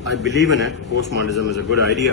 I believe in it. Postmodernism is a good idea.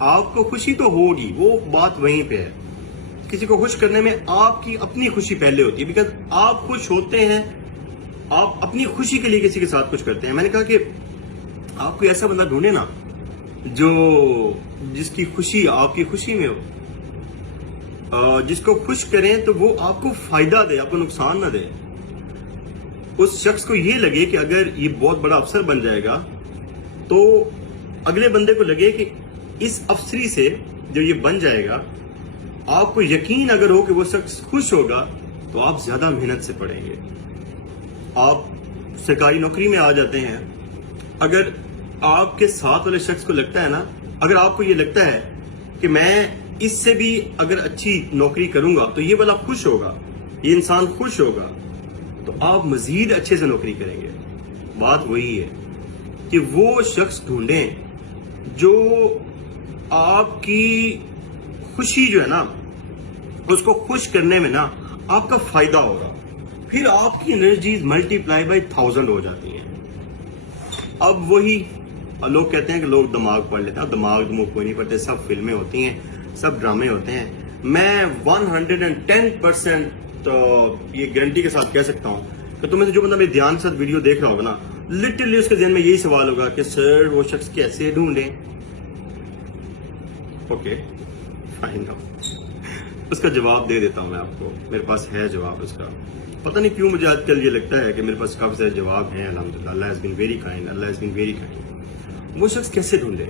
آپ کو خوشی تو ہوگی، وہ بات وہیں پہ ہے. کسی کو خوش کرنے میں آپ کی اپنی خوشی پہلے ہوتی ہے، بیکاز آپ خوش ہوتے ہیں، آپ اپنی خوشی کے لیے کسی کے ساتھ کچھ کرتے ہیں. میں نے کہا کہ آپ کوئی ایسا بندہ ڈھونڈے نا جس کی خوشی آپ کی خوشی میں ہو، جس کو خوش کریں تو وہ آپ کو فائدہ دے، آپ کو نقصان نہ دے. اس شخص کو یہ لگے کہ اگر یہ بہت بڑا افسر بن جائے گا تو اگلے بندے کو لگے کہ اس افسری سے جو یہ بن جائے گا، آپ کو یقین اگر ہو کہ وہ شخص خوش ہوگا تو آپ زیادہ محنت سے پڑھیں گے. آپ سرکاری نوکری میں آ جاتے ہیں، اگر آپ کے ساتھ والے شخص کو لگتا ہے نا، اگر آپ کو یہ لگتا ہے کہ میں اس سے بھی اگر اچھی نوکری کروں گا تو یہ والا خوش ہوگا، یہ انسان خوش ہوگا، تو آپ مزید اچھے سے نوکری کریں گے. بات وہی ہے کہ وہ شخص ڈھونڈیں جو آپ کی خوشی جو ہے نا، اس کو خوش کرنے میں نا آپ کا فائدہ ہوگا، پھر آپ کی انرجیز ملٹی پلائی بائی 1000 ہو جاتی ہیں. اب وہی لوگ کہتے ہیں کہ لوگ دماغ پڑھ لیتے ہیں، دماغ کوئی نہیں پڑھتے، سب فلمیں ہوتی ہیں، سب ڈرامے ہوتے ہیں. میں 110% یہ گارنٹی کے ساتھ کہہ سکتا ہوں کہ تم میں سے جو بندہ میرے دھیان کے ساتھ ویڈیو دیکھ رہا ہوگا نا، لٹرلی اس کے ذہن میں یہی سوال ہوگا کہ سر وہ شخص کیسے ڈھونڈیں. اوکے فائن، اس کا جواب دے دیتا ہوں میں آپ کو، میرے پاس ہے جواب اس کا. پتہ نہیں کیوں مجھے آج کل یہ لگتا ہے کہ میرے پاس کافی سارے جواب ہیں، الحمدللہ. Allah has been very kind, Allah has been very kind. وہ شخص کیسے ڈھونڈے؟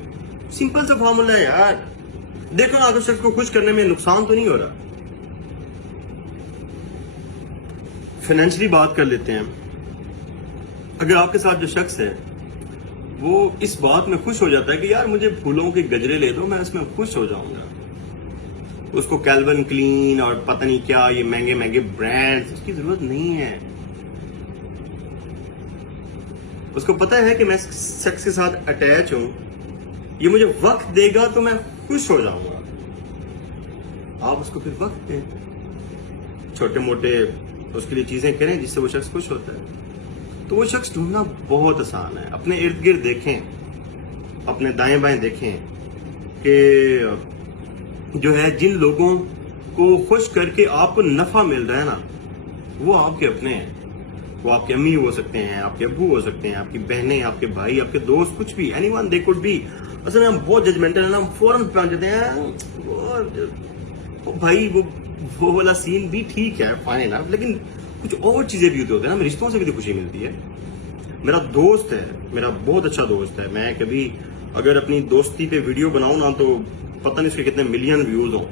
سمپل سا فارمولا ہے یار. دیکھو نا، اگر شخص کو خوش کرنے میں نقصان تو نہیں ہو رہا. فائنینشلی بات کر لیتے ہیں. اگر آپ کے ساتھ جو شخص ہے وہ اس بات میں خوش ہو جاتا ہے کہ یار مجھے پھولوں کے گجرے لے دو، میں اس میں خوش ہو جاؤں گا، اس کو کیلون کلین اور پتہ نہیں کیا یہ مہنگے مہنگے برانڈز اس کی ضرورت نہیں ہے. اس کو پتہ ہے کہ میں شخص کے ساتھ اٹیچ ہوں، یہ مجھے وقت دے گا تو میں خوش ہو جاؤں گا. آپ اس کو پھر وقت دیں، چھوٹے موٹے اس کے لیے چیزیں کریں جس سے وہ شخص خوش ہوتا ہے. تو وہ شخص ڈھونڈنا بہت آسان ہے. اپنے ارد گرد دیکھیں، اپنے دائیں بائیں دیکھیں کہ جو ہے جن لوگوں کو خوش کر کے آپ کو نفع مل رہا ہے نا، وہ آپ کے اپنے ہیں. وہ آپ کے امی ہو سکتے ہیں، آپ کے ابو ہو سکتے ہیں، آپ کی بہنیں، آپ کے بھائی، آپ کے دوست، کچھ بھی، any one they could be. اصل میں ہم بہت ججمنٹل ہیں نا، ہم فوراً پہنچ جاتے ہیں وہ بھائی وہ والا سین بھی ٹھیک ہے، فائن ہے، لیکن کچھ اور چیزیں بھی ہوتے ہیں نا. رشتوں سے بھی تو خوشی ملتی ہے. میرا دوست ہے، میرا بہت اچھا دوست ہے، میں کبھی اگر اپنی دوستی پہ ویڈیو بناؤں نا تو پتہ نہیں اس کے کتنے ملین ویوز ہوں.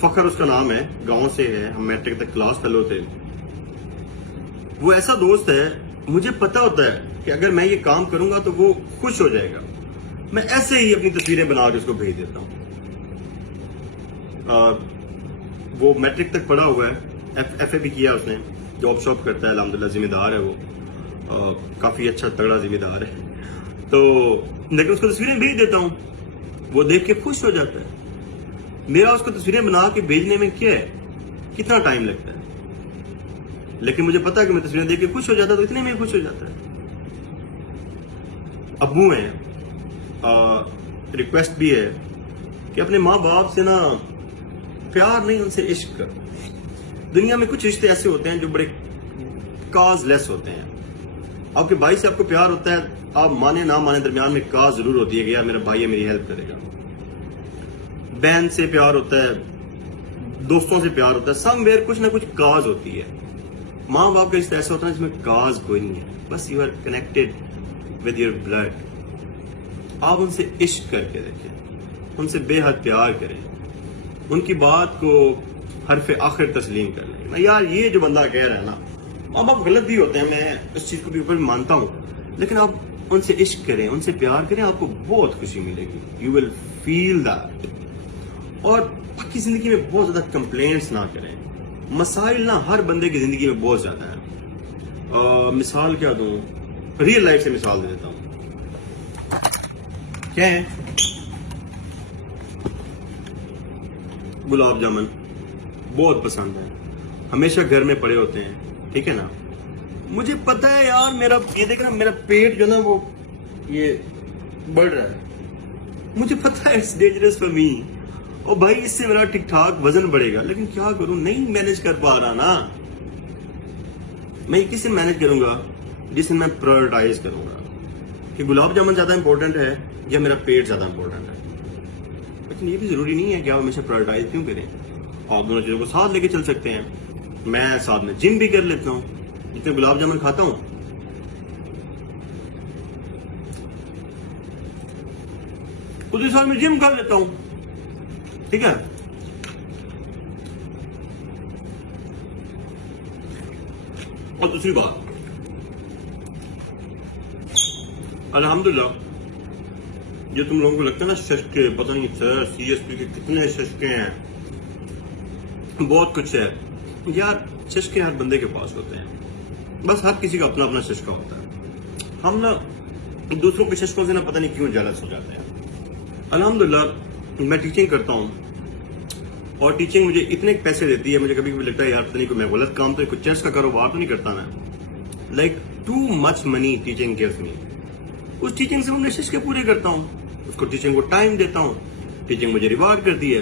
فخر اس کا نام ہے، گاؤں سے ہے، ہم میٹرک تک کلاس فیلو تھے. وہ ایسا دوست ہے، مجھے پتا ہوتا ہے کہ اگر میں یہ کام کروں گا تو وہ خوش ہو جائے گا. میں ایسے ہی اپنی تصویریں بنا کے اس کو بھیج دیتا ہوں. وہ میٹرک تک پڑھا ہوا ہے، ایف اے بھی کیا اس نے، جاب شاپ کرتا ہے، الحمدللہ ذمہ دار ہے. وہ کافی اچھا تگڑا ذمہ دار ہے. تو لیکن اس کو تصویریں بھیج دیتا ہوں، وہ دیکھ کے خوش ہو جاتا ہے. میرا اس کو تصویریں بنا کے بھیجنے میں کیا ہے، کتنا ٹائم لگتا ہے، لیکن مجھے پتا ہے کہ میں تصویریں دیکھ کے خوش ہو جاتا تو اتنے میں خوش ہو جاتا ہے. ابو ہیں، ریکویسٹ بھی ہے کہ اپنے ماں باپ سے نا پیار نہیں، ان سے عشق کر. دنیا میں کچھ رشتے ایسے ہوتے ہیں جو بڑے کاز لیس ہوتے ہیں. آپ کے بھائی سے آپ کو پیار ہوتا ہے، آپ مانے نہ مانے، درمیان میں کاز ضرور ہوتی ہے کہ یار میرا بھائی ہے، میری ہیلپ کرے گا. بہن سے پیار ہوتا ہے، دوستوں سے پیار ہوتا ہے، سم ویئر کچھ نہ کچھ کاز ہوتی ہے. ماں باپ کا رشتہ ایسا ہوتا ہے جس میں کاز کوئی نہیں ہے، بس you are connected with your blood. آپ ان سے عشق کر کے دیکھیں، ان سے بے حد پیار کریں، ان کی بات کو حرف آخر تسلیم کر لیں. یار یہ جو بندہ کہہ رہا ہے نا، ماں باپ غلط بھی ہوتے ہیں، میں اس چیز کو بھی اوپر مانتا ہوں، لیکن آپ ان سے عشق کریں، ان سے پیار کریں، آپ کو بہت خوشی ملے گی. You will feel that. اور باقی زندگی میں بہت زیادہ کمپلینٹس نہ کریں. مسائل نا ہر بندے کی زندگی میں بہت زیادہ ہے. مثال کیا دوں، ریئل لائف سے مثال دے دیتا ہوں. کیا ہے، گلاب جامن بہت پسند ہے، ہمیشہ گھر میں پڑے ہوتے ہیں، ٹھیک ہے نا. مجھے پتا ہے یار میرا یہ دیکھنا، میرا پیٹ جو نا وہ یہ بڑھ رہا ہے. مجھے پتا ہے اٹس ڈینجرس فار می، اور بھائی اس سے میرا ٹھیک ٹھاک وزن بڑھے گا، لیکن کیا کروں، نہیں مینج کر پا رہا نا. میں کس سے مینج کروں گا؟ جسے میں پرائورٹائز کروں گا کہ گلاب جامن زیادہ امپورٹنٹ ہے یا میرا پیٹ زیادہ امپورٹنٹ ہے. لیکن یہ بھی ضروری نہیں ہے کہ آپ ہمیشہ پرائورٹائز کیوں کریں. آپ دونوں چیزوں کو ساتھ لے کے چل سکتے ہیں. میں ساتھ میں جم بھی کر لیتا ہوں، جتنے گلاب جامن کھاتا ہوں اسی ساتھ میں جم کر لیتا ہوں. ٹھیک ہے. اور دوسری بات، الحمدللہ جو تم لوگوں کو لگتا ہے نا ششکے، پتہ نہیں سر سی ایس پی کے کتنے ششکے ہیں، بہت کچھ ہے. یار ششکے ہر بندے کے پاس ہوتے ہیں، بس ہر کسی کا اپنا اپنا ششکا ہوتا ہے. ہم نا دوسروں کے ششکوں سے نا پتہ نہیں کیوں جالس ہو جاتے ہیں. الحمدللہ میں ٹیچنگ کرتا ہوں، اور ٹیچنگ مجھے اتنے پیسے دیتی ہے، مجھے کبھی کبھی لگتا ہے یار پتہ نہیں کوئی میں غلط کام تو کچھ چیز کا کاروبار تو نہیں کرتا میں. لائک ٹو مچ منی ٹیچنگ گیوز می. اس ٹیچنگ سے میں ششکے پورے کرتا ہوں، اس کو ٹیچنگ کو ٹائم دیتا ہوں، ٹیچنگ مجھے ریوارڈ کرتی ہے.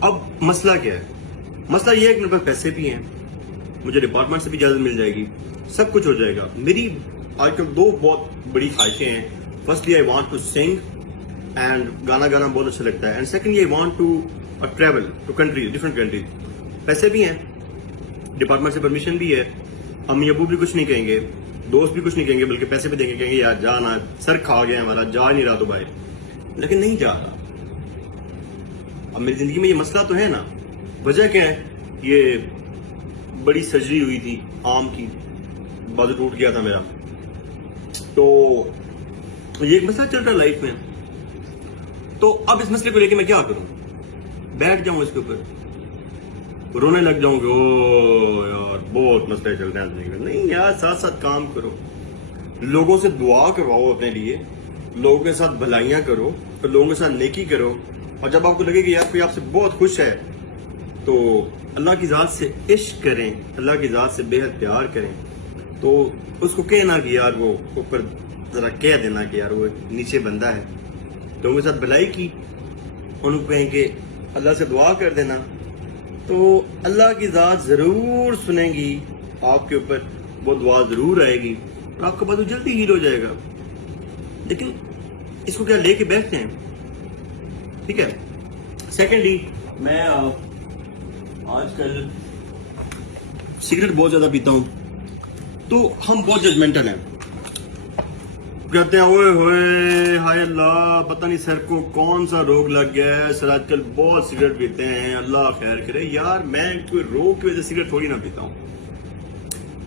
اب مسئلہ کیا ہے؟ مسئلہ یہ ہے کہ میرے پاس پیسے بھی ہیں، مجھے ڈپارٹمنٹ سے بھی اجازت مل جائے گی، سب کچھ ہو جائے گا. میری آج کل دو بہت بڑی خواہشیں ہیں. Firstly I want to sing and گانا گانا بہت اچھا لگتا ہے. And secondly I want to travel to countries, different countries. پیسے بھی ہیں، ڈپارٹمنٹ سے پرمیشن بھی ہے، امی ابو بھی کچھ نہیں کہیں گے، دوست بھی کچھ نہیں کہیں گے، بلکہ پیسے بھی دیں گے، کہیں گے یار جانا، سر کھا گیا ہمارا، جا نہیں رہا تو بھائی. لیکن نہیں جا رہا. اب میری زندگی میں یہ مسئلہ تو ہے نا. وجہ کیا ہے؟ یہ بڑی سرجری ہوئی تھی آم کی، بازو ٹوٹ گیا تھا میرا، تو یہ ایک مسئلہ چل رہا ہے لائف میں. تو اب اس مسئلے کو لے کے میں کیا کروں؟ بیٹھ جاؤں اس کے اوپر رونے لگ جاؤں کہ او یار بہت مسئلے چل رہے ہیں زندگی میں؟ نہیں یار، ساتھ ساتھ کام کرو، لوگوں سے دعا کرواؤ اپنے لیے، لوگوں کے ساتھ بھلائیاں کرو، اور لوگوں کے ساتھ نیکی کرو. اور جب آپ کو لگے کہ یار کوئی آپ سے بہت خوش ہے تو اللہ کی ذات سے عشق کریں، اللہ کی ذات سے بے حد پیار کریں. تو اس کو کہنا کہ یار وہ اوپر ذرا کہہ دینا کہ یار وہ نیچے بندہ ہے، تو ان کے ساتھ بھلائی کی، ان کو کہیں کہ اللہ سے دعا کر دینا، تو اللہ کی ذات ضرور سنیں گی آپ کے اوپر، وہ دعا ضرور آئے گی اور آپ کا بازو جلدی ہیل ہو جائے گا. لیکن اس کو کیا لے کے بیٹھتے ہیں. ٹھیک ہے. سیکنڈلی میں آج کل سگریٹ بہت زیادہ پیتا ہوں، تو ہم بہت ججمنٹل ہیں، کہتے ہیں اوئے ہوئے ہائے اللہ پتہ نہیں سر کو کون سا روگ لگ گیا ہے، سر آج کل بہت سگریٹ پیتے ہیں، اللہ خیر کرے. یار میں کوئی روگ کی وجہ سے سگریٹ تھوڑی نہ پیتا ہوں،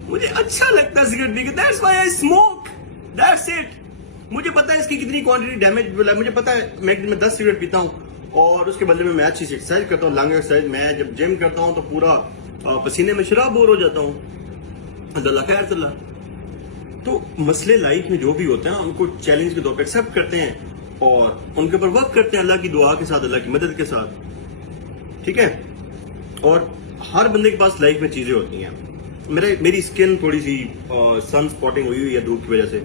مجھے اچھا لگتا ہے سگریٹ پی کے، that's why I smoke, that's it. مجھے پتا ہے اس کی کتنی کوانٹٹی ڈیمیج، مجھے پتا ہے میں 10 سگریٹ پیتا ہوں اور اس کے بدلے میں اچھی سی ایکسرسائز کرتا ہوں، لانگ ایکسرسائز. میں جب جم کرتا ہوں تو پورا پسینے میں شراب بور ہو جاتا ہوں، اللہ خیر اللہ. تو مسئلے لائف میں جو بھی ہوتے ہیں نا، ان کو چیلنج کے طور پہ ایکسپٹ کرتے ہیں اور ان کے اوپر ورک کرتے ہیں اللہ کی دعا کے ساتھ، اللہ کی مدد کے ساتھ. ٹھیک ہے. اور ہر بندے کے پاس لائف میں چیزیں ہوتی ہیں. میری اسکن تھوڑی سی سن اسپاٹنگ ہوئی ہے دھوپ کی وجہ سے.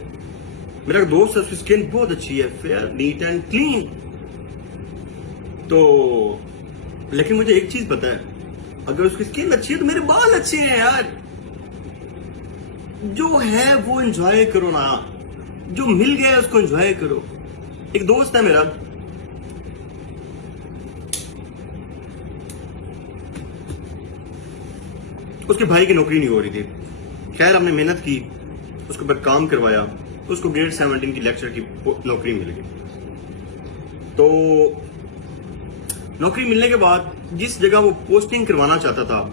میرا دوست ہے، اس کی اسکن بہت اچھی ہے، فیئر نیٹ اینڈ کلین. تو لیکن مجھے ایک چیز پتا ہے، اگر اس کی اسکن اچھی ہے تو میرے بال اچھے ہیں یار. جو ہے وہ انجوائے کرو نا، جو مل گیا اس کو انجوائے کرو. ایک دوست ہے میرا، اس کے بھائی کی نوکری نہیں ہو رہی تھی. خیر ہم نے محنت کی، اس کے اوپر کام کروایا، تو اس کو گریڈ 17 کی لیکچر کی نوکری مل گئی. تو نوکری ملنے کے بعد جس جگہ وہ پوسٹنگ کروانا چاہتا تھا،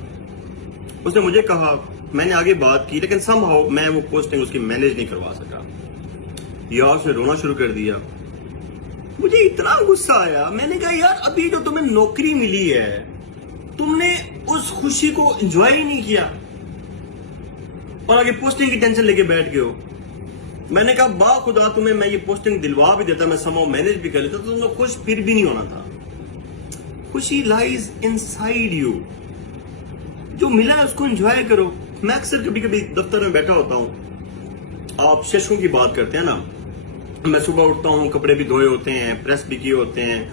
اس نے مجھے کہا، میں نے آگے بات کی، لیکن سم ہاؤ میں وہ پوسٹنگ اس کی مینیج نہیں کروا سکا. یار اس نے رونا شروع کر دیا. مجھے اتنا غصہ آیا، میں نے کہا یار ابھی جو تمہیں نوکری ملی ہے تم نے اس خوشی کو انجوائے ہی نہیں کیا اور آگے پوسٹنگ کی ٹینشن لے کے بیٹھ گئے ہو. میں نے کہا با خدا تمہیں میں یہ پوسٹنگ دلوا بھی دیتا، میں سم ہاؤ مینیج بھی کر لیتا، تو تم نے خوش پھر بھی نہیں ہونا تھا. خوشی لائز ان سائڈ یو. جو ملا ہے اس کو انجوائے کرو. میں اکثر کبھی کبھی دفتر میں بیٹھا ہوتا ہوں، آپ ششکوں کی بات کرتے ہیں نا، میں صبح اٹھتا ہوں، کپڑے بھی دھوئے ہوتے ہیں، پریس بھی کیے ہوتے ہیں،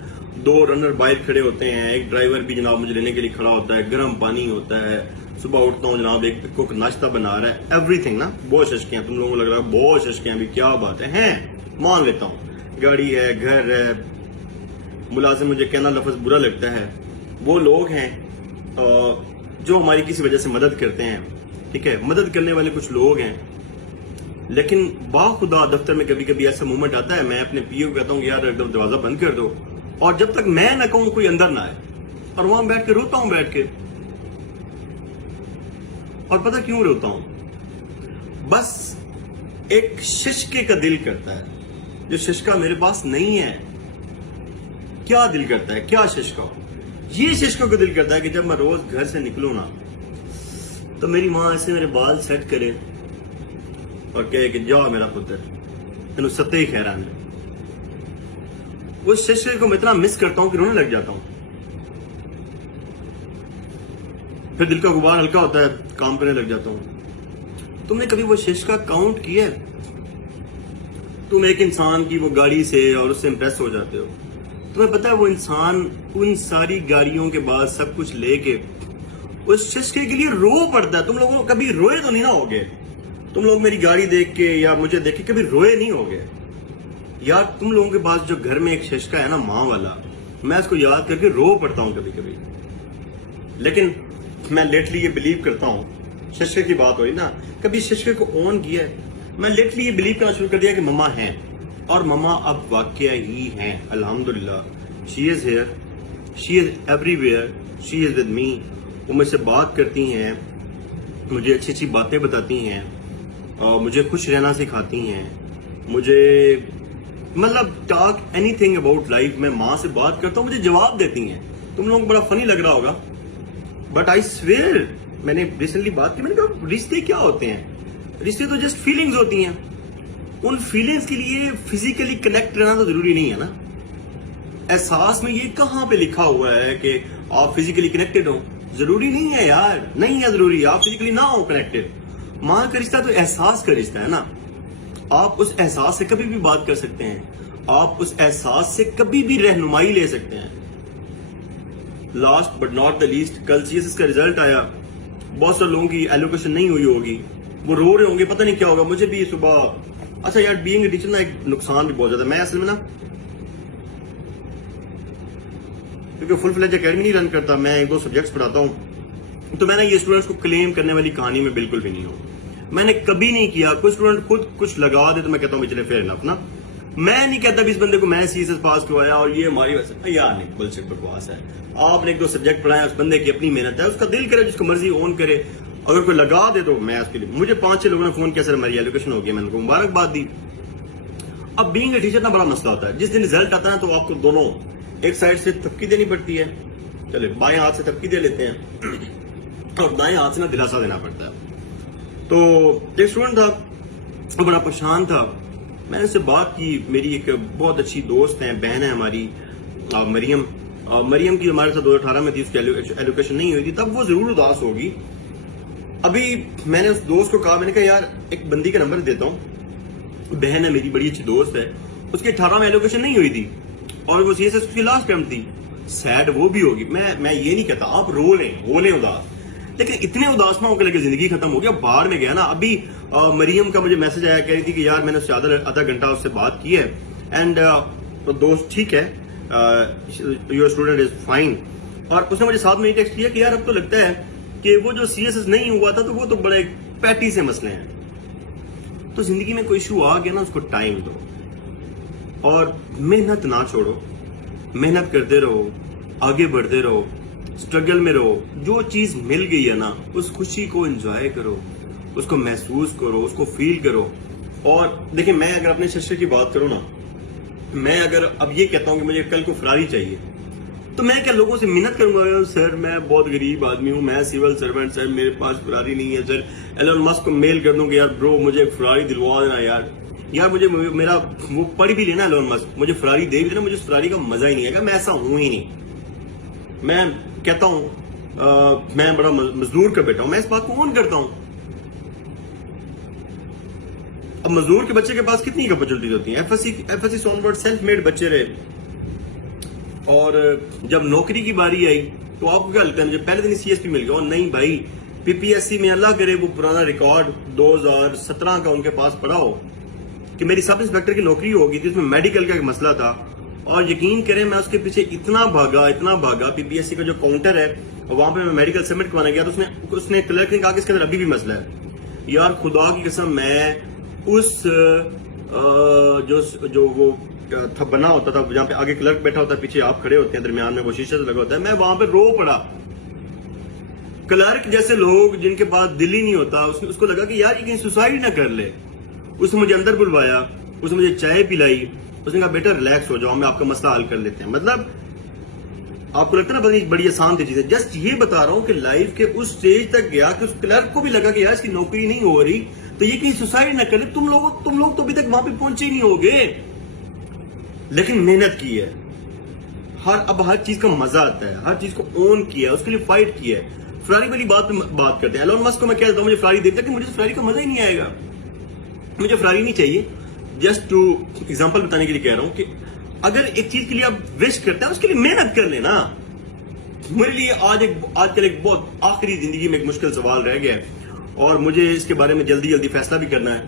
2 رنر باہر کھڑے ہوتے ہیں، ایک ڈرائیور بھی جناب مجھے لینے کے لیے کھڑا ہوتا ہے، گرم پانی ہوتا ہے، صبح اٹھتا ہوں جناب ایک کوک ناشتہ بنا رہا ہے، ایوری تھنگ نا. بہت ششکے ہیں، تم لوگوں کو لگ رہا ہے بہت ششکے ہیں، ابھی کیا بات ہے، ہیں مان لیتا ہوں، گاڑی ہے، گھر ہے. ملازم، مجھے کہنا لفظ برا لگتا ہے، وہ لوگ ہیں جو ہماری کسی وجہ سے مدد کرتے ہیں، ٹھیک ہے، مدد کرنے والے کچھ لوگ ہیں. لیکن باخدا دفتر میں کبھی کبھی ایسا مومنٹ آتا ہے، میں اپنے پی او کو کہتا ہوں کہ یار ایک دروازہ بند کر دو، اور جب تک میں نہ کہوں کوئی اندر نہ آئے، اور وہاں بیٹھ کے روتا ہوں بیٹھ کے. اور پتہ کیوں روتا ہوں؟ بس ایک ششکے کا دل کرتا ہے، جو ششکا میرے پاس نہیں ہے. کیا دل کرتا ہے، کیا ششکا ہو؟ یہ ششکوں کو دل کرتا ہے کہ جب میں روز گھر سے نکلوں نا تو میری ماں ایسے میرے بال سیٹ کرے اور کہے کہ جاؤ میرا پتر، تینوں ستے ہی خیران ہے. اس ششکے کو میں اتنا مس کرتا ہوں کہ رونے لگ جاتا ہوں. پھر دل کا غبار ہلکا ہوتا ہے، کام کرنے لگ جاتا ہوں. تم نے کبھی وہ ششکا کاؤنٹ کیا ہے؟ تم ایک انسان کی وہ گاڑی سے اور اس سے امپریس ہو جاتے ہو، تمہیں پتا ہے وہ انسان ان ساری گاڑیوں کے بعد سب کچھ لے کے اس ششکے کے لیے رو پڑتا ہے. تم لوگوں کو کبھی روئے تو نہیں نہ ہوگے؟ تم لوگ میری گاڑی دیکھ کے یا مجھے دیکھ کے کبھی روئے نہیں ہوگے یار؟ تم لوگوں کے پاس جو گھر میں ایک ششکا ہے نا ماں والا، میں اس کو یاد کر کے رو پڑتا ہوں کبھی کبھی. لیکن میں لیٹلی یہ بلیو کرتا ہوں، ششکے کی بات ہوئی نا، کبھی ششکے کو اون کیا ہے؟ میں لیٹلی یہ بلیو کرنا شروع کر دیا کہ مما ہیں، اور مما اب واقعہ ہی ہیں، الحمدللہ. She is here, she is everywhere, she is with me. وہ مجھ سے بات کرتی ہیں، مجھے اچھی اچھی باتیں بتاتی ہیں، مجھے خوش رہنا سکھاتی ہیں، مجھے مطلب talk any thing about life. میں ماں سے بات کرتا ہوں، مجھے جواب دیتی ہیں. تم لوگوں کو بڑا فنی لگ رہا ہوگا، بٹ آئی سویئر، میں نے ریسنٹلی بات کی، میں نے کہا رشتے کیا ہوتے ہیں؟ رشتے تو جسٹ فیلنگز ہوتی ہیں. ان فیلنگز کے لیے فزیکلی کنیکٹ رہنا تو ضروری نہیں ہے نا. احساس میں یہ کہاں پہ لکھا ہوا ہے کہ آپ فزیکلی کنیکٹڈ ہو؟ ضروری نہیں ہے یار، نہیں ہے ضروری آپ فزیکلی نہ ہو کنیکٹڈ. ماں کا رشتہ تو احساس کا رشتہ ہے نا. آپ اس احساس سے کبھی بھی بات کر سکتے ہیں، آپ اس احساس سے کبھی بھی رہنمائی لے سکتے ہیں. Last but not the least, کل سی ایس ایس کا ریزلٹ آیا، بہت سے لوگوں کی ایلوکیشن نہیں ہوئی ہوگی، وہ رو رہے ہوں گے، پتہ نہیں کیا ہوگا. مجھے بھی صبح اچھا یار بینگ اے ٹیچر نا ایک نقصان بھی بہت زیادہ. میں اصل میں نا کیونکہ فل فلیج اکیڈمی نہیں رن کرتا، میں 1-2 سبجیکٹس پڑھاتا ہوں، تو میں نے یہ اسٹوڈنٹس کو کلیم کرنے والی کہانی میں بالکل بھی نہیں ہوں. میں نے کبھی نہیں کیا. کوئی اسٹوڈنٹ خود کچھ لگا دے تو میں کہتا ہوں چلے فیئر انف نا. میں نہیں کہتا بھی اس بندے کو میں سی ایس ایس پاس کروایا اور یہ ہماری وجہ سے، یار نہیں، بلشٹ بکواس ہے. آپ نے 1-2 سبجیکٹ پڑھایا، اس بندے کی اپنی محنت ہے، اس کا دل کرے جس کو مرضی اون کرے. اگر کوئی لگا دے تو میں اس کے لیے، مجھے 5-6 لوگوں نے فون کیا سر ہماری ایلوکیشن ہو گئی، میں نے کو مبارکباد دی. اب بینگ اے ٹیچر نا بڑا مسئلہ ہوتا ہے. جس دن رزلٹ آتا ہے تو آپ کو دونوں ایک سائڈ سے تھپکی دینی پڑتی ہے، چلے بائیں ہاتھ سے تھپکی دے لیتے ہیں اور دائیں ہاتھ سے نا دلاسا دینا پڑتا ہے. تو ایک اسٹوڈنٹ تھا، وہ بڑا پریشان تھا. میں نے اس سے بات کی، میری ایک بہت اچھی دوست ہے، بہن ہے ہماری، مریم. مریم کی ہمارے ساتھ 2018 میں تھی، اس کی ایلوکیشن نہیں ہوئی تھی، تب وہ ضرور اداس ہوگی. ابھی میں نے اس دوست کو کہا، میں نے کہا یار ایک بندی کا نمبر دیتا ہوں، بہن ہے میری، بڑی اچھی دوست ہے، اس کی 18 میں ایلوکیشن نہیں ہوئی تھی اور وہ سی ایس ایس کی لاسٹ ٹائم تھی. سیڈ وہ بھی ہوگی، میں یہ نہیں کہتا آپ رو لیں، ہو لیں اداس، لیکن اتنے اداس نہ ہو کے لگے زندگی ختم ہو گیا، باہر میں گیا نا. ابھی مریم کا مجھے میسج آیا، کہہ رہی تھی کہ یار میں نے اس سے آدھا گھنٹہ اس سے بات کی ہے، اینڈ دوست ٹھیک ہے، یور اسٹوڈنٹ از فائن. اور اس نے مجھے ساتھ میں یہ ٹیکسٹ کیا کہ یار اب تو لگتا ہے کہ وہ جو سی ایس ایس نہیں ہوا تھا تو وہ تو بڑے پیٹی سے مسئلے ہیں. تو زندگی میں کوئی ایشو آ گیا نا، اس کو ٹائم دو اور محنت نہ چھوڑو، محنت کرتے رہو، آگے بڑھتے رہو، اسٹرگل میں رہو. جو چیز مل گئی ہے نا، اس خوشی کو انجوائے کرو، اس کو محسوس کرو، اس کو فیل کرو. اور دیکھیں، میں اگر اپنے ششر کی بات کروں نا، میں اگر اب یہ کہتا ہوں کہ مجھے کل کو فراری چاہیے، تو میں کیا لوگوں سے منت کروں گا، سر میں بہت غریب آدمی ہوں، میں سول سرونٹ، سر میرے پاس فراری نہیں ہے، سر ایلن مسک کو میل کر دوں کہ یار برو مجھے ایک فراری دلوا دینا یار مجھے میرا وہ پڑھ بھی لینا ایلن مسک، مجھے فراری دے بھی دینا، مجھے اس فراری کا مزہ ہی نہیں آئے گا. میں ایسا ہوں ہی نہیں. میں کہتا ہوں میں بڑا مزدور کا بیٹا ہوں، میں اس بات کو اون کرتا ہوں. اب مزدور کے بچے کے پاس کتنی اپرچونیٹیز ہوتی ہیں. ایف ایس سی سونورڈ سیلف میڈ بچے رہے, اور جب نوکری کی باری آئی تو آپ کو کیا لگتا ہے مجھے پہلے دن سی ایس پی مل گیا؟ اور نہیں بھائی, پی پی ایس سی میں اللہ کرے وہ پرانا ریکارڈ 2017 کا ان کے پاس پڑا ہو کہ میری سب انسپیکٹر کی نوکری ہوگی تھی, اس میں میڈیکل کا ایک مسئلہ تھا, اور یقین کریں میں اس کے پیچھے اتنا بھاگا پی پی ایس سی کا جو کاؤنٹر ہے وہاں پہ میں میڈیکل سبمٹ کروانے گیا تو اس نے کلرک نے کہا کہ اس کے اندر ابھی بھی مسئلہ ہے. یار خدا کی قسم, میں اس جو وہ بنا ہوتا تھا جہاں پہ آگے کلرک بیٹھا ہوتا ہے, پیچھے آپ کھڑے ہوتے ہیں, درمیان میں وہ شیشے سے لگا ہوتا ہے, میں وہاں پہ رو پڑا. کلرک جیسے لوگ جن کے پاس دل ہی نہیں ہوتا, اس کو لگا کہ یار یہ کہیں سوسائڈ نہ کر لے. اس نے مجھے اندر بلوایا, اس نے مجھے چائے پلائی, اس نے کہا بیٹا ریلیکس ہو جاؤ, میں آپ کا مسئلہ حل کر لیتے ہیں. مطلب آپ کو لگتا ہے نا بڑی آسان تھی چیزیں. جسٹ یہ بتا رہا ہوں کہ لائف کے اس سٹیج تک گیا کہ اس کلرک کو بھی لگا کہ یار اس کی نوکری نہیں ہو رہی تو یہ کہیں سوسائڈ نہ کر لے. تم لوگ تو ابھی تک وہاں پہ پہنچے ہی نہیں ہوگے, لیکن محنت کی ہے. اب ہر چیز کا مزہ آتا ہے, ہر چیز کو اون کیا ہے, اس کے لیے فائٹ کیا ہے. فراری والی بات کرتے ہیں. ایلون مسک کو میں کہہ دیتا ہوں مجھے فراری دیکھتا کہ مجھے فراری کا مزہ ہی نہیں آئے گا, مجھے فراری نہیں چاہیے. جسٹ ٹو ایگزامپل بتانے کے لیے کہہ رہا ہوں کہ اگر ایک چیز کے لیے آپ وش کرتے ہیں اس کے لیے محنت کر لینا. میرے لیے آج کل ایک بہت آخری زندگی میں ایک مشکل سوال رہ گیا ہے, اور مجھے اس کے بارے میں جلدی فیصلہ بھی کرنا ہے.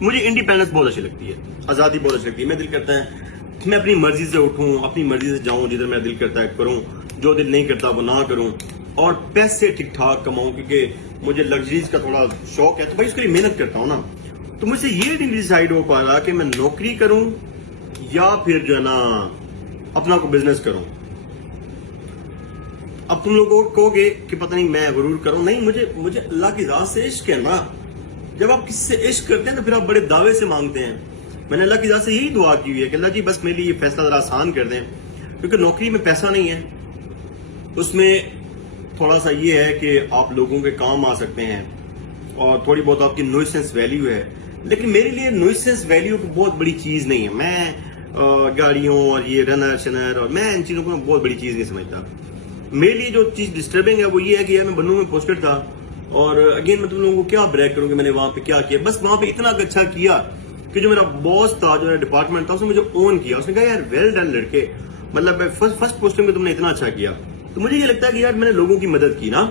مجھے انڈیپینڈنس بہت اچھی لگتی ہے, آزادی بہت اچھی لگتی ہے. میں دل کرتا ہے میں اپنی مرضی سے اٹھوں, اپنی مرضی سے جاؤں, جدھر میرا دل کرتا ہے کروں, جو دل نہیں کرتا وہ نہ کروں, اور پیسے ٹھیک ٹھاک کماؤں, کیونکہ مجھے لگژریز کا تھوڑا شوق ہے. تو بھائی اس کے لیے محنت کرتا ہوں نا. تو مجھ سے یہ نہیں ڈیسائیڈ ہو پا رہا کہ میں نوکری کروں یا پھر جو ہے نا اپنا کو بزنس کروں. اب تم لوگوں کو کہو گے کہ پتہ نہیں میں غرور کروں. نہیں, مجھے اللہ کی ذات سے عشق ہے نا. جب آپ کسی سے عشق کرتے ہیں تو پھر آپ بڑے دعوے سے مانگتے ہیں. میں نے اللہ کی ذات سے یہی دعا کی ہوئی ہے کہ اللہ جی بس میرے لیے یہ فیصلہ ذرا آسان کر دیں, کیونکہ نوکری میں پیسہ نہیں ہے, اس میں تھوڑا سا یہ ہے کہ آپ لوگوں کے کام آ سکتے ہیں اور تھوڑی بہت آپ کی نوئسنس ویلیو ہے. لیکن میرے لیے نوئسنس ویلیو کو بہت بڑی چیز نہیں ہے. میں گاڑیوں اور یہ رنر شنر اور میں ان چیزوں کو بہت بڑی چیز نہیں سمجھتا. میرے لیے جو چیز ڈسٹربنگ ہے وہ یہ ہے کہ یار میں بنوں میں پوسٹڈ تھا, اور اگین میں تم لوگوں کو کیا بریک کروں کہ میں نے وہاں پہ کیا کیا. بس وہاں پہ اتنا اچھا کیا کہ جو میرا باس تھا, جو میرا ڈپارٹمنٹ تھا, اس نے مجھے اون کیا. اس نے کہا یار ویل ڈن لڑکے, مطلب فرسٹ پوسٹنگ میں تم نے اتنا اچھا کیا. تو مجھے یہ لگتا ہے کہ یار میں نے لوگوں کی مدد کی نا,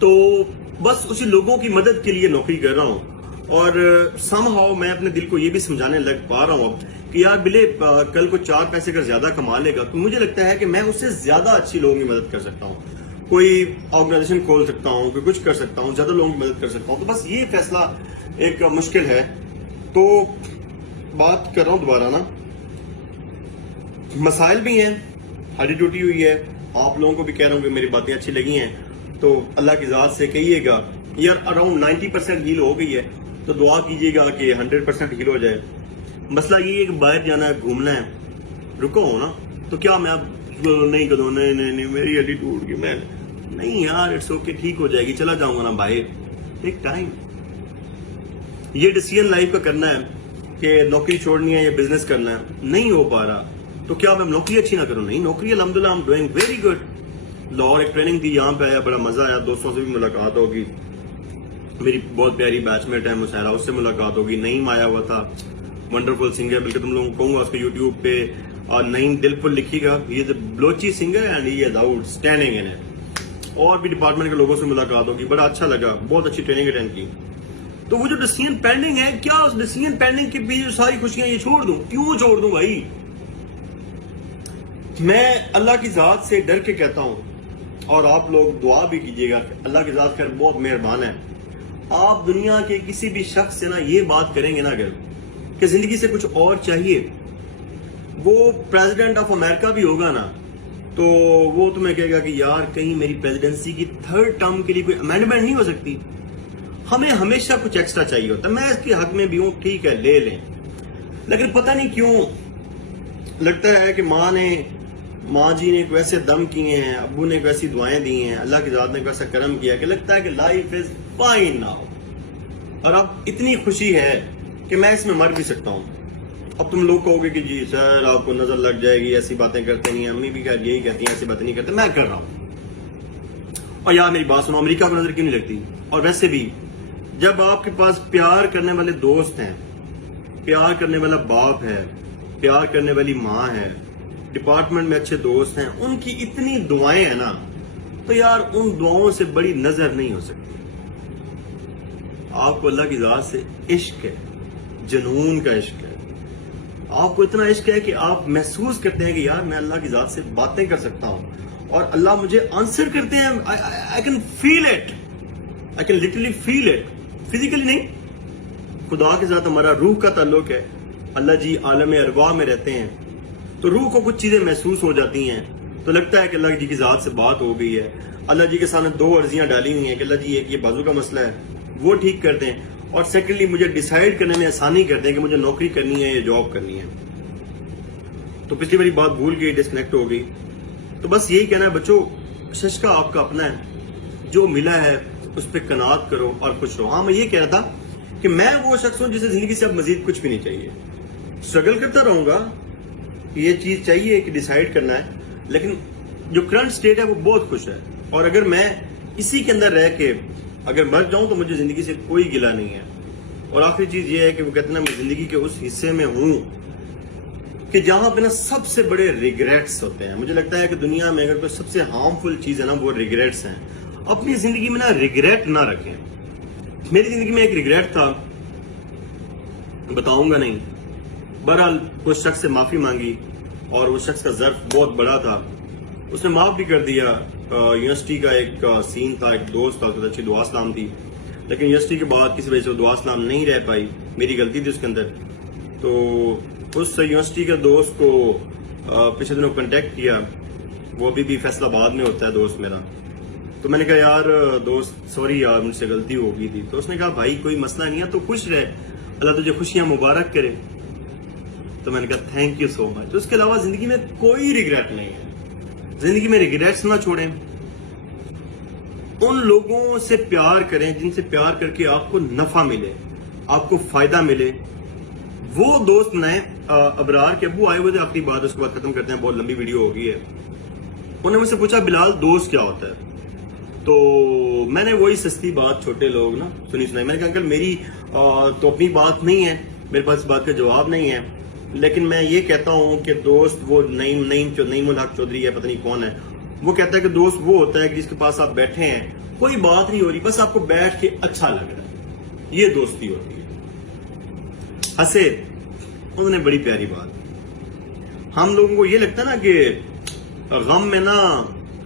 تو بس اسی لوگوں کی مدد کے لیے نوکری کر رہا ہوں. اور سم ہاؤ میں اپنے دل کو یہ بھی سمجھانے لگ پا رہا ہوں اب کہ یار بلے کل کو 4 پیسے اگر زیادہ کما لے گا تو مجھے لگتا ہے کہ میں اس سے زیادہ اچھی لوگوں کی مدد کر سکتا ہوں. کوئی آرگنائزیشن کھول سکتا ہوں, کوئی کچھ کر سکتا ہوں, زیادہ لوگوں کی مدد کر سکتا ہوں. تو بس یہ فیصلہ ایک مشکل ہے. تو بات کر رہا ہوں دوبارہ نا, مسائل بھی ہیں, ہڈی ٹوٹی ہوئی ہے. آپ لوگوں کو بھی کہہ رہا ہوں کہ میری باتیں اچھی لگی ہیں تو اللہ کی ذات سے کہیے گا یار اراؤنڈ 90% ہیل ہو گئی ہے, تو دعا کیجیے گا کہ 100% ہیل ہو جائے. مسئلہ یہ ہے کہ باہر جانا ہے, گھومنا ہے, رکو ہو نا, تو کیا میں اب نہیں کروں, نہیں میری ہڈی ٹوٹ گئی, میں نہیں یار اٹس اوکے, ٹھیک ہو جائے گی, چلا جاؤں گا نا باہر, ایک ٹائم. یہ ڈیسیژن لائف کا کرنا ہے کہ نوکری چھوڑنی ہے یا بزنس کرنا ہے, نہیں ہو پا رہا تو کیا میں نوکری اچھی نہ کروں. نہیں, نوکری الحمدللہ I'm doing very good. Lahore ایک ٹریننگ تھی, یہاں پہ آیا, بڑا مزہ آیا, دوستوں سے بھی ملاقات ہوگی, میری بہت پیاری بیچ میٹ ہے مسہرہ, اس سے ملاقات ہوگی. نعیم آیا ہوا تھا, ونڈرفل سنگر, بلکہ تم لوگوں کو کہوں گا اس کے یوٹیوب پہ اور نعیم دل پر لکھی گا, he is a Balochi singer and he is outstanding in it. اور بھی ڈپارٹمنٹ کے لوگوں سے ملاقات ہوگی, بڑا اچھا لگا, بہت اچھی ٹریننگ اٹینڈ کی. تو وہ جو ڈیسیژن پینڈنگ ہے, کیا اس ڈیسیژن پینڈنگ کے بھی ساری خوشیاں یہ چھوڑ دوں؟ کیوں چھوڑ دوں بھائی؟ میں اللہ کی ذات سے ڈر کے کہتا ہوں, اور آپ لوگ دعا بھی کیجیے گا کہ اللہ کی ذات خیر بہت مہربان ہے. آپ دنیا کے کسی بھی شخص سے نا یہ بات کریں گے نا اگر کہ زندگی سے کچھ اور چاہیے, وہ پریزیڈنٹ آف امریکہ بھی ہوگا نا, تو وہ تمہیں کہے گا کہ یار کہیں میری پریزیڈنسی کی 3rd ٹرم کے لیے کوئی امینڈمنٹ نہیں ہو سکتی. ہمیں ہمیشہ کچھ ایکسٹرا چاہیے ہوتا ہے. میں اس کے حق میں بھی ہوں, ٹھیک ہے لے لیں, لیکن پتہ نہیں کیوں لگتا ہے کہ ماں جی نے ایک ویسے دم کیے ہیں, ابو نے ایک ویسی دعائیں دی ہیں, اللہ کی ذات نے ایک ویسا کرم کیا کہ لگتا ہے کہ لائف از فائن ناؤ, اور اب اتنی خوشی ہے کہ میں اس میں مر بھی سکتا ہوں. اب تم لوگ کہو گے کہ جی سر آپ کو نظر لگ جائے گی, ایسی باتیں کرتے نہیں ہیں, امی بھی یہی کہتی ہیں ایسی باتیں نہیں کرتے. میں کر رہا ہوں. اور یار میری بات سنو, امریکہ کو نظر کیوں نہیں لگتی؟ اور ویسے بھی جب آپ کے پاس پیار کرنے والے دوست ہیں، پیار کرنے والا باپ ہے، پیار کرنے والی ماں ہے، ڈپارٹمنٹ میں اچھے دوست ہیں، ان کی اتنی دعائیں ہیں نا، تو یار ان دعاؤں سے بڑی نظر نہیں ہو سکتی. آپ کو اللہ کی ذات سے عشق ہے، جنون کا عشق ہے. آپ کو اتنا عشق ہے کہ آپ محسوس کرتے ہیں کہ یار میں اللہ کی ذات سے باتیں کر سکتا ہوں اور اللہ مجھے آنسر کرتے ہیں. I can feel it, I can literally feel it. Physically نہیں، خدا کے ساتھ ہمارا روح کا تعلق ہے. اللہ جی عالم ارواح میں رہتے ہیں، تو روح کو کچھ چیزیں محسوس ہو جاتی ہیں، تو لگتا ہے کہ اللہ جی کی ذات سے بات ہو گئی ہے. اللہ جی کے سامنے 2 عرضیاں ڈالی ہوئی ہیں کہ اللہ جی ایک یہ بازو کا مسئلہ ہے، وہ ٹھیک کر دیں، اور سیکنڈلی مجھے ڈیسائیڈ کرنے میں آسانی کر دیں کہ مجھے نوکری کرنی ہے یا جاب کرنی ہے. تو پچھلی باری بات بھول گئی، ڈسکنیکٹ ہو گئی. تو بس یہی کہنا ہے بچوں، ششکا آپ کا اپنا ہے، جو ملا ہے اس پہ قناعت کرو اور خوش رہو. ہاں میں یہ کہہ رہا تھا کہ میں وہ شخص ہوں جسے زندگی سے اب مزید کچھ بھی نہیں چاہیے. اسٹرگل کرتا رہوں گا کہ یہ چیز چاہیے کہ ڈیسائیڈ کرنا ہے، لیکن جو کرنٹ سٹیٹ ہے وہ بہت خوش ہے. اور اگر میں اسی کے اندر رہ کے اگر مر جاؤں تو مجھے زندگی سے کوئی گلہ نہیں ہے. اور آخری چیز یہ ہے کہ وہ کہتے ہیں میں زندگی کے اس حصے میں ہوں کہ جہاں پہ نا سب سے بڑے ریگریٹس ہوتے ہیں. مجھے لگتا ہے کہ دنیا میں اگر کوئی سب سے ہارمفل چیز ہے نا وہ ریگریٹس ہیں. اپنی زندگی میں نا ریگریٹ نہ رکھیں. میری زندگی میں ایک ریگریٹ تھا، بتاؤں گا نہیں. بہرحال اس شخص سے معافی مانگی اور وہ شخص کا ظرف بہت بڑا تھا، اس نے معاف بھی کر دیا. یونیورسٹی کا ایک سین تھا، ایک دوست تھا، تو اچھی دعا سلام تھی، لیکن یونیورسٹی کے بعد کسی وجہ سے دعا سلام نہیں رہ پائی. میری غلطی تھی اس کے اندر. تو اس یونیورسٹی کے دوست کو پچھلے دنوں کنٹیکٹ کیا، وہ ابھی بھی فیصل آباد میں ہوتا ہے دوست میرا. تو میں نے کہا یار دوست سوری یار مجھ سے غلطی ہو گئی تھی. تو اس نے کہا بھائی کوئی مسئلہ نہیں ہے، تو خوش رہے، اللہ تجھے خوشیاں مبارک کرے. تو میں نے کہا تھینک یو سو مچ. اس کے علاوہ زندگی میں کوئی ریگریٹ نہیں ہے. زندگی میں ریگریٹس نہ چھوڑیں. ان لوگوں سے پیار کریں جن سے پیار کر کے آپ کو نفع ملے، آپ کو فائدہ ملے. وہ دوست بنائیں. ابرار کے ابو آئے ہوئے تھے، آخری بات اس کے بعد ختم کرتے ہیں، بہت لمبی ویڈیو ہو گئی ہے. انہوں نے مجھ سے پوچھا بلال دوست کیا ہوتا ہے؟ تو میں نے وہی سستی بات چھوٹے لوگ نا سنائی. میں نے کہا انکل میری تو اپنی بات نہیں ہے، میرے پاس اس بات کا جواب نہیں ہے، لیکن میں یہ کہتا ہوں کہ دوست وہ نعیم الحق چودھری ہے، پتہ نہیں کون ہے، وہ کہتا ہے کہ دوست وہ ہوتا ہے کہ جس کے پاس آپ بیٹھے ہیں، کوئی بات نہیں ہو رہی، بس آپ کو بیٹھ کے اچھا لگ رہا ہے، یہ دوستی ہوتی ہے. ہنسے. انہوں نے بڑی پیاری بات. ہم لوگوں کو یہ لگتا ہے نا کہ غم میں نا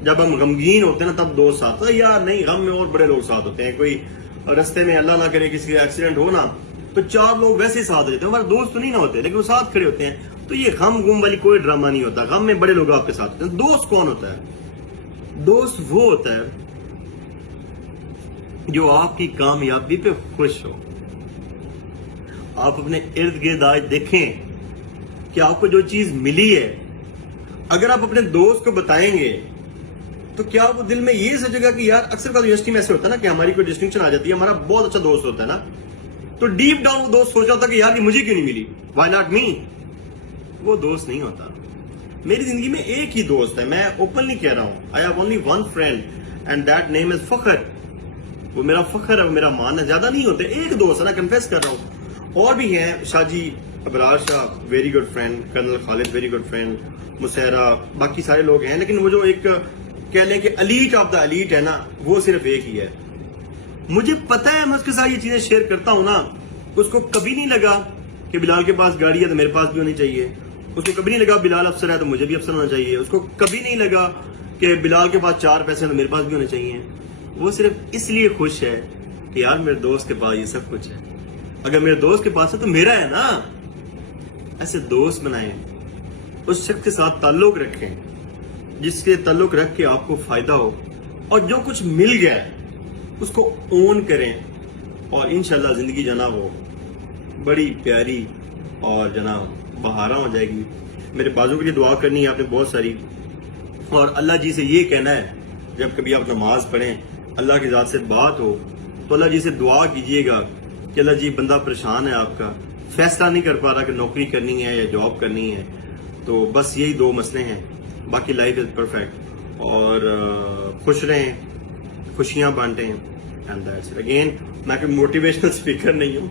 جب ہم غمگین ہوتے ہیں نا تب دوست ساتھ ہوتا ہے. یار نہیں، غم میں اور بڑے لوگ ساتھ ہوتے ہیں. کوئی رستے میں اللہ نہ کرے کسی کا ایکسیڈنٹ ہو نا تو 4 لوگ ویسے ہی ساتھ ہوتے ہیں. ہمارے دوست تو نہیں نہ ہوتے لیکن وہ ساتھ کھڑے ہوتے ہیں. تو یہ غم گم والی کوئی ڈرامہ نہیں ہوتا. غم میں بڑے لوگ آپ کے ساتھ ہوتے ہیں. دوست کون ہوتا ہے؟ دوست وہ ہوتا ہے جو آپ کی کامیابی پہ خوش ہو. آپ اپنے ارد گرد آج دیکھیں کہ آپ کو جو چیز ملی ہے، اگر آپ اپنے دوست کو بتائیں گے تو کیا وہ دل میں یہ سوچے گا کہ یار اکثر کا یونیورسٹی میں ایسے ہوتا ہے نا کہ ہماری کوئی ڈسٹنکشن آ جاتی ہے، ہمارا بہت اچھا دوست ہوتا ہے نا، تو ڈیپ ڈاؤن وہ دوست سوچ رہا ہوتا کہ یار یہ مجھے کیوں نہیں ملی، وائی ناٹ می. وہ دوست نہیں ہوتا. میری زندگی میں ایک ہی دوست ہے، میں اوپنلی کہہ رہا ہوں. I have only one friend and that name is Fakhr. وہ میرا فخر ہے، وہ میرا مان ہے. زیادہ نہیں ہوتے، ایک دوست ہے نا، کنفیس کر رہا ہوں. اور بھی ہیں، شاہ جی ابرار شاہ ویری گڈ فرینڈ، کرنل خالد ویری گڈ فرینڈ، مسیرہ، باقی سارے لوگ ہیں، لیکن وہ جو ایک کہہ لیں کہ ایلیٹ آف دا ایلیٹ ہے نا، وہ صرف ایک ہی ہے. مجھے پتا ہے میں اس کے ساتھ یہ چیزیں شیئر کرتا ہوں نا، اس کو کبھی نہیں لگا کہ بلال کے پاس گاڑی ہے تو میرے پاس بھی ہونی چاہیے. اس کو کبھی نہیں لگا بلال افسر ہے تو مجھے بھی افسر ہونا چاہیے. اس کو کبھی نہیں لگا کہ بلال کے پاس 4 پیسے ہیں تو میرے پاس بھی ہونے چاہیے. وہ صرف اس لیے خوش ہے کہ یار میرے دوست کے پاس یہ سب کچھ ہے. اگر میرے دوست کے پاس ہے تو میرا ہے نا. ایسے دوست بنائیں، اس شخص کے ساتھ تعلق رکھیں جس کے تعلق رکھ کے آپ کو فائدہ ہو، اور جو کچھ مل گیا ہے اس کو اون کریں، اور انشاءاللہ زندگی جناب ہو بڑی پیاری اور جناب بہاراں ہو جائے گی. میرے بازو کے لیے دعا کرنی ہے آپ نے بہت ساری، اور اللہ جی سے یہ کہنا ہے جب کبھی آپ نماز پڑھیں، اللہ کی ذات سے بات ہو تو اللہ جی سے دعا کیجئے گا کہ اللہ جی بندہ پریشان ہے، آپ کا فیصلہ نہیں کر پا رہا کہ نوکری کرنی ہے یا جاب کرنی ہے، تو بس یہی 2 مسئلے ہیں، باقی لائف از پرفیکٹ. اور خوش رہیں، خوشیاں بانٹیں، اینڈ دیٹس اٹ. اگین میں کوئی موٹیویشنل اسپیکر نہیں ہوں،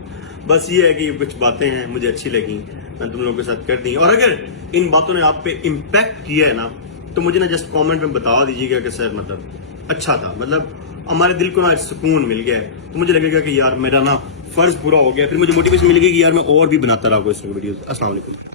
بس یہ ہے کہ کچھ باتیں ہیں مجھے اچھی لگیں، میں تم لوگوں کے ساتھ کر دی، اور اگر ان باتوں نے آپ پہ امپیکٹ کیا ہے نا تو مجھے نا جسٹ کامنٹ میں بتا دیجیے گا کہ سر مطلب اچھا تھا، مطلب ہمارے دل کو نا سکون مل گیا ہے، تو مجھے لگے گا کہ یار میرا نا فرض پورا ہو گیا، پھر مجھے موٹیویشن ملے گی کہ یار میں اور بھی بناتا رہا اس ویڈیوز۔ السلام علیکم۔